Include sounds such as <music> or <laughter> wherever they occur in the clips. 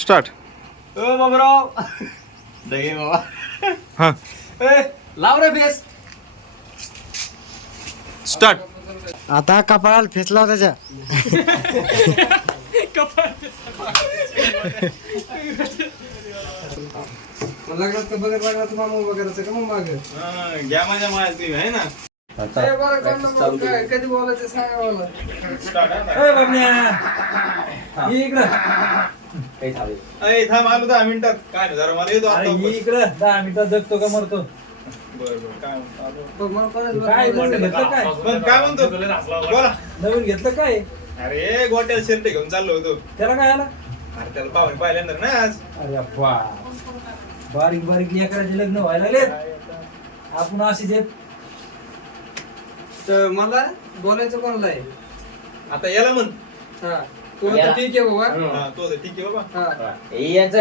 Start. ओ बाबराव. दगे बाबा. हां. ए लाव रे फेस. स्टार्ट. आता कपाळाला त्याच्या बघत लग्नात मामा उभं करायचं का मग मागं घ्या माझ्या माया तुम्ही आहे ना कधी बोलायचं सांगा मला इकडं. काही थांबे. अरे थांब आलो दहा मिनिटात. काय नाही जरा मला येतो अरे आता ये इकडं दहा मिनिटात जगतो का मरतो? बरं बरं काय म्हणतो आलो. बघ, मला कोणाचं काय बोलायचं गोट्या घेतलं काय? पण काय म्हणतो? बोला. नवीन घेतलं काय? अरे गोट्याला शर्ट घेऊन चाललो होतो. त्याला काय आला? अरे त्याला पाहुणे पाहिल्यानंतर ना आज. अरे बा बारीक बारीक लेकराचे लग्न व्हायला लागलेत. आपण अशीच आहेत तर मला बोलायचं कोणाला आहे? आता याला म्हण. हा. तो ठीक आहे बाबा. हा. तो तर ठीक आहे बाबा. हा. याच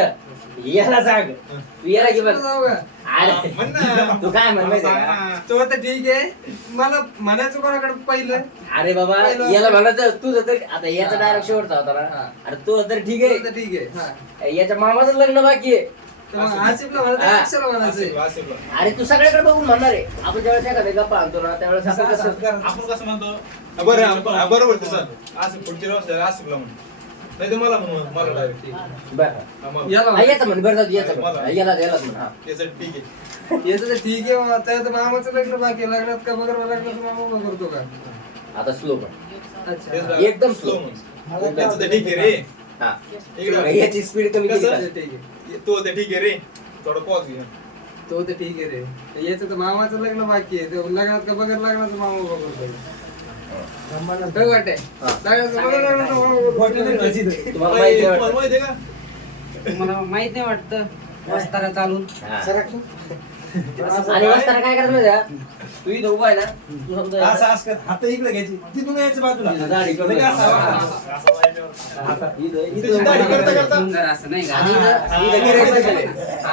याला सांग. तू याला की बघ चला जाऊ का? हा, अरे म्हण ना. तू काय का? तो तर ठीक आहे. मला म्हणायचं कोणाकडे पहिलं? अरे बाबा पहिलं- याला म्हणायचं तुझं तर आता याचा हा. डायरेक्ट शेवटचा होता हा. ना अरे तू तर ठीक तो तर आहे ठीक आहे. हा. याच्या मामाचं लग्न बाकी आहे. हा. अरे तू सगळ्याकडे बघून म्हणणार आहे. आपण ज्यावेळेस एखाद्या गप्पा आणतो ना त्यावेळेस आपण कसं आपण कसं म्हणतो? हा, बरं हा, हा, बरोबर आसिफला म्हण नाही तर मला म्हण मला डायरेक्ट हा, म्हण बरं जाऊ. हा, याला यालाच म्हण हा. ठीक आहे. याचं ठीक आहे मामाचं लग्न बाकी. लग्नात का बघा लग्नाचं मामा करतो का? आता स्लो हा. एकदम तर ठीक आहे रे. हा. याची स्पीड कमी केली कसं? का? ते ठीक आहे तो ते ठीक आहे रे थोडं पॉज घे तो तर ठीक आहे रे याचं तर मामाचं लग्न बाकी आहे तो लग्नात का बघत लग्नाचं मामा? हा. बघत. तुम्हाला माहिती आहे वाटतं? तुम्हाला माहीत नाही वाटतं वस्तारा चालून हा. आणि वस्ताना काय करायचं माहिती का? तू इथं उभा आहे ना तू समजा असं असं कर. हात इकडे घ्यायची. तिथून यायचं बाजूला. दाढी करून असं. आता इथं- इथं त्याची दाढी करता करता. सुंदर असं नाही का? इथं इथं गिऱ्हाईक बसलेले,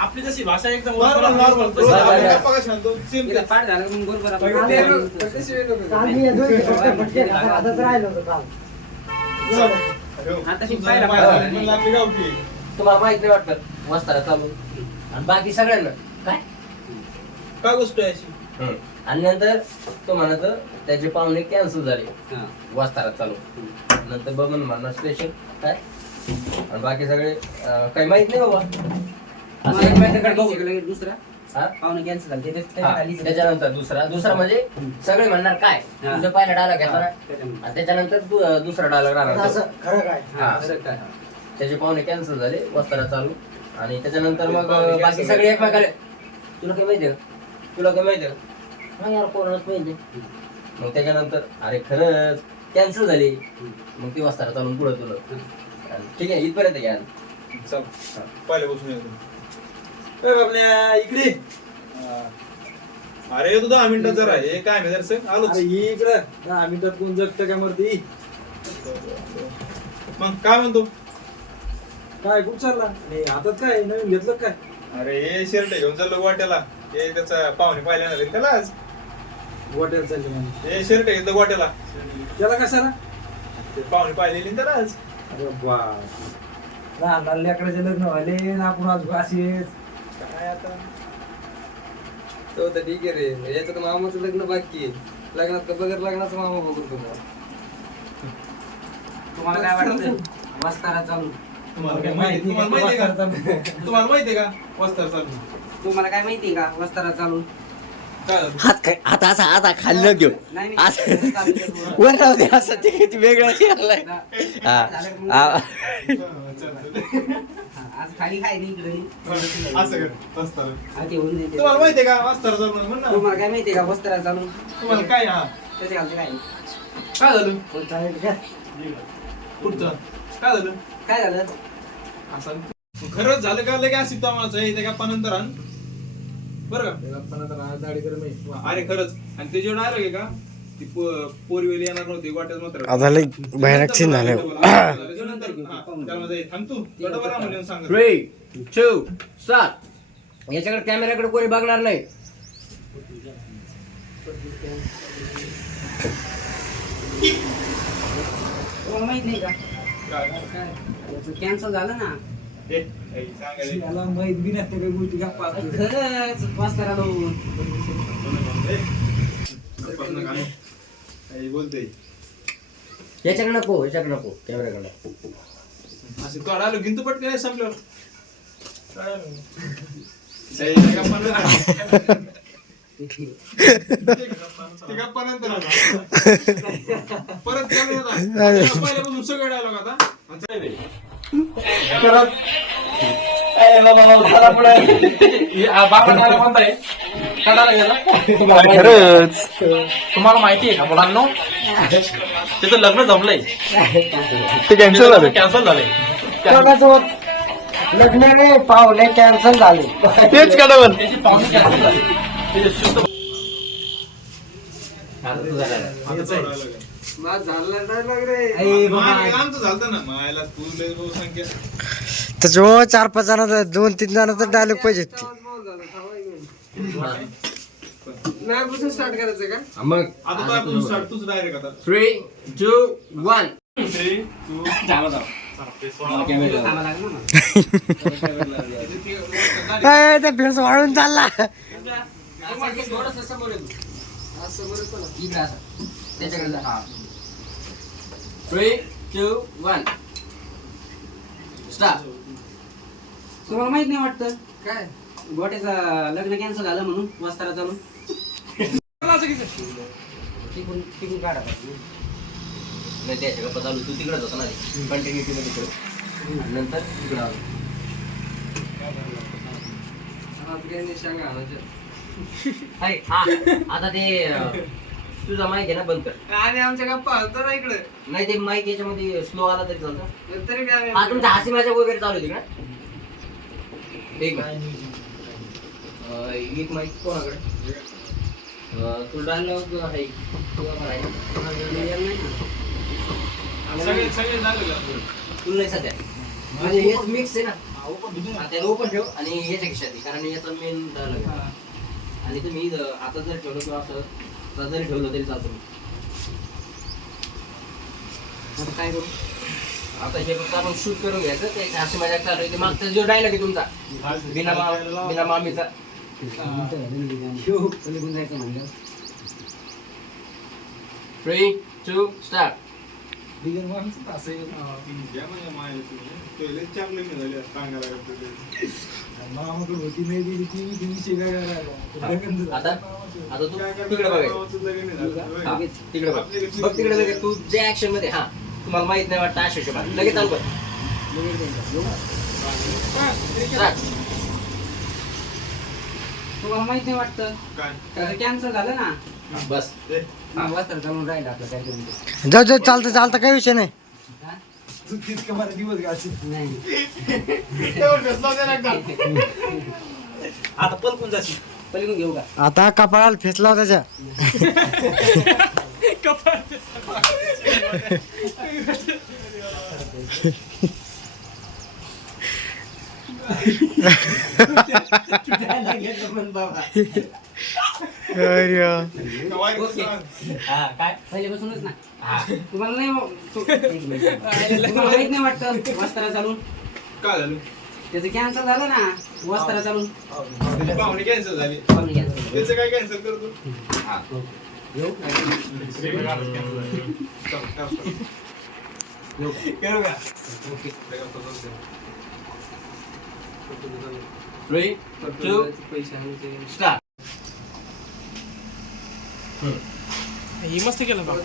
आपली जशी भाषा एकदम आपण. गप्पा कशा पाठ झालं की मग हे? आम्ही फक्त हातात राहिलो होतो काल. हो. आता पाहिला आपली गावठी. तुम्हाला माहीत नाही वाटतं वस्तारा चालू. आणि बाकी सगळ्यांना? काय? काय गोष्ट आहे अशी? आणि नंतर तो म्हणत त्याचे पाहुणे कॅन्सल झाले. हा. चालू. नंतर बघून म्हणणार स्पेशल काय? आणि बाकी सगळे अं, काही माहीत नाही बाबा. दुसरा हा? पाहुणे कॅन्सल झाले त्याच्यानंतर दुसरा. दुसरा म्हणजे सगळे म्हणणार काय? हा. तुझं पहिला डायलॉग घेतला ना? त्याच्यानंतर. दु- दुसरा डायलॉग राहणार तो. हा, हा. असं काय. त्याचे पाहुणे कॅन्सल झाले वस्ताना चालू. आणि त्याच्यानंतर मग अं, बाकी सगळे एकमेकाला. तुला काय माहिती का तुला काय माहिती का यार कोणालाच माहिती मग त्याच्यानंतर अरे खरंच कॅन्सल झाली. मग ती वस्ताना चालून पुढे तुला. ठीक आहे इथपर्यंत घ्या. चल. पहिल्यापासून येतो. बाबल्या, इकडे. अरे येतो दहा मिनिटं जरा हे काय नाही जर आलोच. अरे ये इकडं. दहा मिनिटात कोण जगतं का मरती? मग काय म्हणतो? काय कुठं चालला? नाही हातात काय नवीन घेतलं काय? अरे हे शर्ट घेऊन चाललो गोट्याला. हे त्याचा पाहुणे पाहिल्या ना त्याला आज. हॉटेल चालले हे शर्ट घेतलं गोट्याला. त्याला कशाला? ते पाहुणे पाहिलेली ना त्याला आज. अरे बा लहान लहान लेकराचे लग्न व्हायले आपण आज असेच काय आता तो तर ठीक आहे रे. याचं तर मामाचं लग्न बाकी आहे. लग्नात का बघत लग्नाचं मामा करतो का? तुम्हाला काय वाटतं वस्तारा चालू. तुम्हाला काय माहिती? तुम्हाला माहिती आहे का? तुम्हाला माहिती आहे का? वस्तार चालू. तुम्हाला काय माहितीये का? वस्तारा चालू. काय झालं? हात काय आता असा आता खाल्लं घेऊ नाही असं-. वर राहू दे असं ते किती वेगळं हा. हा. हा, चल, चल. आज खाली काय नाही इकडे. असं कर वस्तार हा, ते होऊन देते. तुम्हाला माहिती आहे का वस्तार चालू म्हण ना तुम्हाला काय माहितीये का वस्तारा चालू तुम्हाला काय हा? त्याचे घालते काय? काय झालं? पुढचं काय झालं? काय झालं? असं. खरंच झालं का लगे असं आम्हाला येते गप्पा नंतर आण. बरं का? अरे खरंच. आणि ते जेवढं आलं का ती पोरवेली येणार नव्हती वाट्यात मात्र. आता लय भयानक सीन झाले. थांब तू गडबड आम्हाला येऊन सांग थ्री टू स्टार्ट याच्याकडे कॅमेराकडे कोणी बघणार नाही तुम्हाला माहीत नाही का कॅन्सल झालं ना याला माहीत बी नसते काही गोष्टी गप्पा अरे असतात. खरंच बोलते याच्याकडे नको याच्याकडे नको कॅमेराकडे असं तो आलो गिंतू पटके नाही संपल्यावर काय आलं? ए, ते गप्पा नंतर. ते गप्पा नंतर आला. परत चालू होता पहिल्यापासून सगळं डायलॉग आता शुद्ध आता तुझा झाला. आता तो dialogue आहे. माझ झाला. डायलॉग रे ए बाबा, माय, आमचं झालतं ना मायला तू लय बहुसंख्य त्याच्यामुळे चार पाच जणांचा दोन तीन जणांचा डायलॉग पाहिजे ते आवाज बहुत झाला, थांबा बसून स्टार्ट करायचं का? मग. आता तो आपण start, तूच डायरेक्ट आता. थ्री टू वन भेस वाढून चालला. हा. थ्री टू वन स्टार्ट तुम्हाला माहीत नाही वाटतं? काय? गोट्याचं लग्न कॅन्सल झालं म्हणून वस्तारा चालून. तिकून तिकून काढा नाही त्याच्या गप्पा चालू तू तिकडेच होता ना कंटिन्युटी मध्ये तिकडे. नंतर तिकडं आलो. हा आता ते तुझा माईक आहे ना बंद कर. आणि आमच्या गप्पा होता ना इकडे. नाही ते माईक याच्यामध्ये स्लो आला तरी चालतं. तरी बी आम्ही हा तुमचा हसी मजाक वगैरे चालू होती का? एक मिनिट. एक माईक कोणाकडे? अं, तू डायलॉग आहे. तुला पण आहे? ना? सगळे सगळे झालं का? तुला नाही सध्या. म्हणजे हेच मिक्स आहे ना. हा, त्याला ओपन ठेव आणि याच्या खिशात कारण याचा मेन डायलॉग आहे आणि तुम्ही आता जर ठेवलं किंवा असं तर जरी ठेवलं तरी चालतं. आता काय करू? आता हे फक्त आपण शूट करून घ्यायचं. ते हसी मजाक चालू आहे. ते मागचा जो डायलॉग आहे तुमचा बिना बिना मामीचा. जायचं म्हणलं थ्री टू स्टार्ट होती नाही दिली ती काय. आता आता तू? तिकडे बघायचं. हा, तिकडे बघ बघ तिकडे लगेच तू जे ऍक्शनमध्ये हा तुम्हाला माहीत नाही वाटतं अशा लगेच चालू कर Start. तुम्हाला माहीत नाही वाटतं? काय? त्याचं कॅन्सल झालं ना? बस. ते, वस्तारा चालून राहिलं आपलं जाऊ जाऊ चालतं चालतं काही विषय नाही. तू तितकं मला दिवस घालशील. नाही. तेवढं भेसला होता ना एकदा. आता पण कोण जाशील. पलीकडून घेऊ का? आता कपाळाला फेसला त्याच्या <laughs> ओके. हा काय पहिल्यापासूनच ना हा तुम्हाला नाही तू- एक मिनिट. तुम्हाला माहीत नाही वाटतं वस्तारा चालून काय झालं त्याचं कॅन्सल झालं ना वस्तारा चालून पाहुणे कॅन्सल झाली पाहुणे cancel झाले. त्याचं काय कॅन्सल करतो हा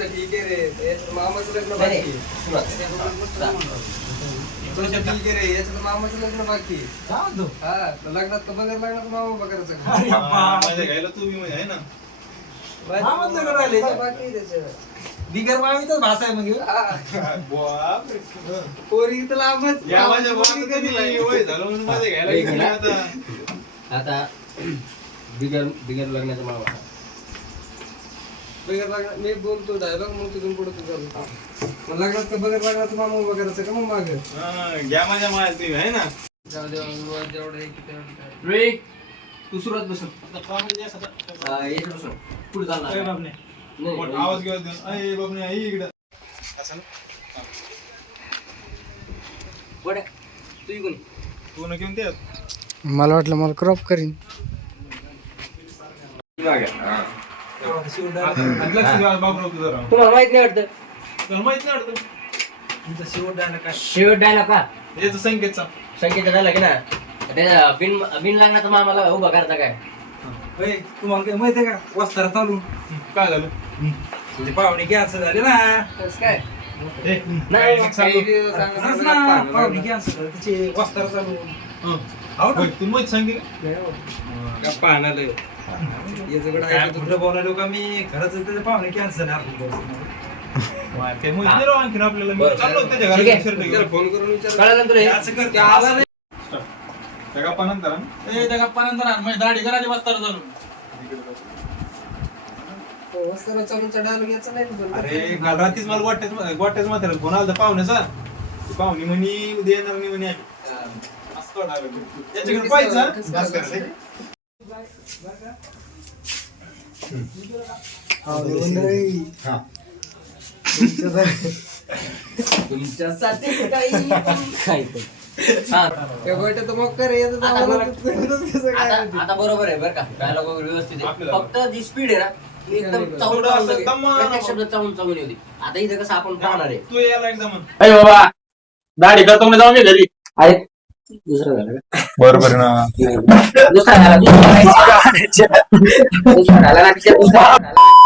ठीक आहे रे. याचं मामाचं लग्न नाही, बाकी आहे. बरं, ठीक आहे रे. याचं मामाचं लग्न बाकी आहे. काय म्हणतो? हा तर लग्नात तर बघत लग्नात मामा हा, बाप. माझ्या घ्यायला तुम्ही म्हणजे आहे ना. मामाचं लग्न राहिले का? बाकी आहे त्याचं. बिगर मामीचाच भाषा आहे मग ह्यो. बापरे. पोरी इथं लांबच. या माझ्या बापाचं कधी वय झालं म्हणून माझ्या घ्यायला. आता. आता बिगर बिगर लग्नाचा मामा बगैर लग्न मी बोलतो डायलॉग मग तिथून पुढे तू चालू मग लग्नात का बगैर लग्नाचं मामा उभं करायचं का मग माग हा, घ्या माझ्या माया तुम्ही आहे ना? जाऊ दे बाबा, जेवढं आहे की तेवढं. रे तू सुरुवात बसून येत बसून पुढे चालणार. नाही, मोठा आवाज घेऊन देऊन अय बाबने आई इकडं. असं ना? तू इकडून. तू न घेऊन ते मला वाटलं मला क्रॉप करीन. राव तुम्हाला माहीत नाही वाटतं? तुला माहीत नाही वाटतं? तुमचा शेवट डायलॉग काय? शेवट डायला का? याचं संकेतचा. संकेत झाला की ना? त्याच्या बिन बिन लग्नाचा मामाला उभा करायचा काय? होय तुम्हाला काय माहिती आहे का? वस्तारा चालू काय झालं? तुझे पाहुणे कॅन्सर झाले ना. कसं काय? ए, नाही, काय सांगू? काही दिवस सांगत खरंच होता ना पाहणं पाहुणे लग्न. कॅन्सर झाले. तिचे वस्तारा चालू हं. हो ना तू माहीत सांगे का काय ऐकत बोलायलो का मी? खरंच त्याचे पाहुणे कॅन्सर झाले आपण काय माहीत नाही राव आणखीन आपल्याला. मी बरं. चाललो होतो त्याच्या ठीक घरात आहे. शर्ट त्याला घेऊन फोन करून विचार. कळालं ना तुला? हे? असं कर त्या त्या गप्पा नंतर हा? वस्ताला चालूचा डायलॉग याचा नाही ना पण. अरे काल रात्रीच मला गोट्याच गोट्याच म्हाताऱ्याला फोन आला पाहुण्याचा ती पाहुणी म्हणी उद्या येणार नाही म्हणे आम्ही. असं. त्याच्याकडे पाहिजे हा? बस करा. तुमच्यासाठी <laughs> काही काय. हा. आता काय बरोबर आहे बरं का डायलॉग वगैरे व्यवस्थित आहे. फक्त जी स्पीड आहे ना ती एकदम थोडं चावून असं चावून लगे. दम- प्रत्येक शब्द चावून चावून होती आता इथं कसं आपण पाहणार आहे तू अरे बाबा दाढी करतो म्हणजे जाऊन घे घरी अरे दुसरं झालं का? बरोबर ना दुसरा झाला दुसरा झाला. <laughs> दुसरा झाला ना, दुसरा झाला.